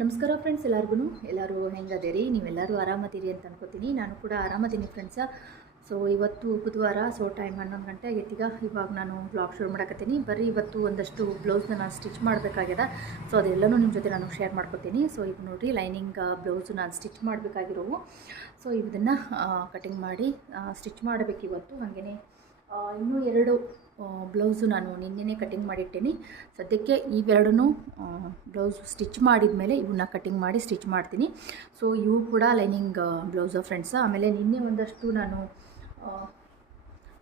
ನಮಸ್ಕಾರ ಫ್ರೆಂಡ್ಸ್, ಎಲ್ಲರೂ ಹೆಂಗದಿರಿ? ನೀವೆಲ್ಲರೂ ಆರಾಮದಿರಿ ಅಂತ ಅನ್ಕೋತೀನಿ. ನಾನು ಕೂಡ ಆರಾಮದೀನಿ ಫ್ರೆಂಡ್ಸ. ಸೊ ಇವತ್ತು ಬುಧವಾರ, ಸೊ ಟೈಮ್ 11 ಗಂಟೆ ಆಗೈತೀಗ. ಇವಾಗ ನಾನು ಬ್ಲಾಗ್ ಶುರು ಮಾಡಕತ್ತೀನಿ. ಬರೀ ಇವತ್ತು ಒಂದಷ್ಟು ಬ್ಲೌಸ್ನ ನಾನು ಸ್ಟಿಚ್ ಮಾಡಬೇಕಾಗ್ಯದ. ಸೊ ಅದೆಲ್ಲನೂ ನಿಮ್ಮ ಜೊತೆ ನಾನು ಶೇರ್ ಮಾಡ್ಕೊತೀನಿ. ಸೊ ಈಗ ನೋಡಿರಿ, ಲೈನಿಂಗ್ ಬ್ಲೌಸು ನಾನು ಸ್ಟಿಚ್ ಮಾಡಬೇಕಾಗಿರೋವು. ಸೊ ಇದನ್ನು ಕಟಿಂಗ್ ಮಾಡಿ ಸ್ಟಿಚ್ ಮಾಡಬೇಕು ಇವತ್ತು. ಹಾಗೆಯೇ ಇನ್ನೂ 2 ಬ್ಲೌಸು ನಾನು ನಿನ್ನೆನೇ ಕಟಿಂಗ್ ಮಾಡಿಟ್ಟೇನಿ. ಸದ್ಯಕ್ಕೆ ಇವೆರಡೂ ಬ್ಲೌಸ್ ಸ್ಟಿಚ್ ಮಾಡಿದ ಮೇಲೆ ಇವನ್ನ ಕಟಿಂಗ್ ಮಾಡಿ ಸ್ಟಿಚ್ ಮಾಡ್ತೀನಿ. ಸೊ ಇವು ಕೂಡ ಲೈನಿಂಗ್ ಬ್ಲೌಸು ಫ್ರೆಂಡ್ಸ. ಆಮೇಲೆ ನಿನ್ನೆ ಒಂದಷ್ಟು ನಾನು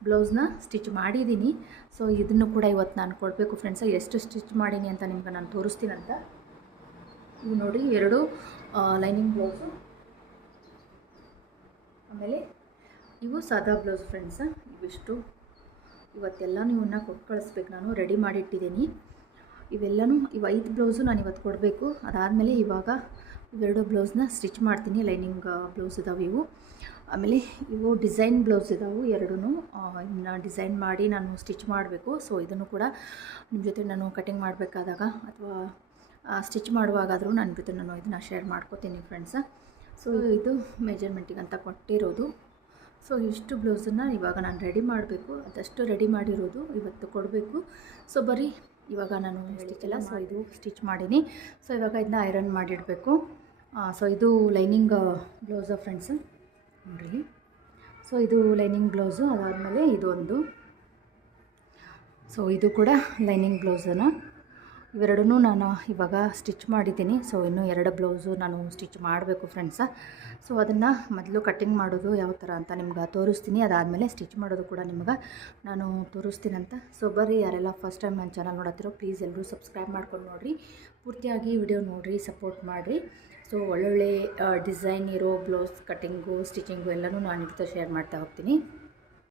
ಬ್ಲೌಸ್ನ ಸ್ಟಿಚ್ ಮಾಡಿದ್ದೀನಿ. ಸೊ ಇದನ್ನು ಕೂಡ ಇವತ್ತು ನಾನು ಕೊಡಬೇಕು ಫ್ರೆಂಡ್ಸ. ಎಷ್ಟು ಸ್ಟಿಚ್ ಮಾಡೀನಿ ಅಂತ ನಿಮ್ಗೆ ನಾನು ತೋರಿಸ್ತೀನಂತ. ಇವು ನೋಡಿ 2 ಲೈನಿಂಗ್ ಬ್ಲೌಸು, ಆಮೇಲೆ ಇವು ಸಾದಾ ಬ್ಲೌಸ್ ಫ್ರೆಂಡ್ಸ. ಇವಿಷ್ಟು ಇವತ್ತೆಲ್ಲನೂ ಇವನ್ನ ಕೊಟ್ಟು ಕಳಿಸ್ಬೇಕು. ನಾನು ರೆಡಿ ಮಾಡಿಟ್ಟಿದ್ದೀನಿ. ಇವು 5 ಬ್ಲೌಸು ನಾನು ಇವತ್ತು ಕೊಡಬೇಕು. ಅದಾದಮೇಲೆ ಇವಾಗ ಇವೆರಡು ಬ್ಲೌಸ್ನ ಸ್ಟಿಚ್ ಮಾಡ್ತೀನಿ. ಲೈನಿಂಗ್ ಬ್ಲೌಸ್ ಇದಾವೆ ಇವು. ಆಮೇಲೆ ಇವು ಡಿಸೈನ್ ಬ್ಲೌಸ್ ಇದಾವೆ 2. ಇವನ್ನ ಡಿಸೈನ್ ಮಾಡಿ ನಾನು ಸ್ಟಿಚ್ ಮಾಡಬೇಕು. ಸೊ ಇದನ್ನು ಕೂಡ ನಿಮ್ಮ ಜೊತೆ ನಾನು ಕಟಿಂಗ್ ಮಾಡಬೇಕಾದಾಗ ಅಥವಾ ಸ್ಟಿಚ್ ಮಾಡುವಾಗಾದರೂ ನನ್ನ ಜೊತೆ ನಾನು ಇದನ್ನು ಶೇರ್ ಮಾಡ್ಕೋತೀನಿ ಫ್ರೆಂಡ್ಸ. ಸೊ ಇದು ಮೆಜರ್ಮೆಂಟಿಗೆ ಅಂತ ಕೊಟ್ಟಿರೋದು. ಸೊ ಇಷ್ಟು ಬ್ಲೌಸನ್ನು ಇವಾಗ ನಾನು ರೆಡಿ ಮಾಡಬೇಕು. ಅದಷ್ಟು ರೆಡಿ ಮಾಡಿರೋದು ಇವತ್ತು ಕೊಡಬೇಕು. ಸೊ ಬರೀ ಇವಾಗ ನಾನು ಸ್ಟಿಚೆಲ್ಲ ಇದು ಸ್ಟಿಚ್ ಮಾಡೀನಿ. ಸೊ ಇವಾಗ ಇದನ್ನ ಐರನ್ ಮಾಡಿಡಬೇಕು. ಸೊ ಇದು ಲೈನಿಂಗ್ ಬ್ಲೌಸು ಫ್ರೆಂಡ್ಸು ನೋಡಿರಿ. ಸೊ ಇದು ಲೈನಿಂಗ್ ಬ್ಲೌಸು. ಅದಾದಮೇಲೆ ಇದೊಂದು, ಸೊ ಇದು ಕೂಡ ಲೈನಿಂಗ್ ಬ್ಲೌಸನ್ನು. ಇವೆರಡನ್ನೂ ನಾನು ಇವಾಗ ಸ್ಟಿಚ್ ಮಾಡಿದ್ದೀನಿ. ಸೊ ಇನ್ನೂ 2 ಬ್ಲೌಸು ನಾನು ಸ್ಟಿಚ್ ಮಾಡಬೇಕು ಫ್ರೆಂಡ್ಸ. ಸೊ ಅದನ್ನು ಮೊದಲು ಕಟ್ಟಿಂಗ್ ಮಾಡೋದು ಯಾವ ಥರ ಅಂತ ನಿಮ್ಗೆ ತೋರಿಸ್ತೀನಿ. ಅದಾದಮೇಲೆ ಸ್ಟಿಚ್ ಮಾಡೋದು ಕೂಡ ನಿಮ್ಗೆ ನಾನು ತೋರಿಸ್ತೀನಂತ. ಸೊ ಬರ್ರಿ, ಯಾರೆಲ್ಲ ಫಸ್ಟ್ ಟೈಮ್ ನನ್ನ ಚಾನಲ್ ನೋಡತ್ತಿರೋ ಪ್ಲೀಸ್ ಎಲ್ಲರೂ ಸಬ್ಸ್ಕ್ರೈಬ್ ಮಾಡ್ಕೊಂಡು ನೋಡಿರಿ, ಪೂರ್ತಿಯಾಗಿ ವಿಡಿಯೋ ನೋಡಿರಿ, ಸಪೋರ್ಟ್ ಮಾಡಿರಿ. ಸೊ ಒಳ್ಳೊಳ್ಳೆ ಡಿಸೈನ್ ಇರೋ ಬ್ಲೌಸ್ ಕಟ್ಟಿಂಗು ಸ್ಟಿಚಿಂಗು ಎಲ್ಲನೂ ನಾನು ನಿಮ್ಮ ಜೊತೆ ಶೇರ್ ಮಾಡ್ತಾ ಹೋಗ್ತೀನಿ.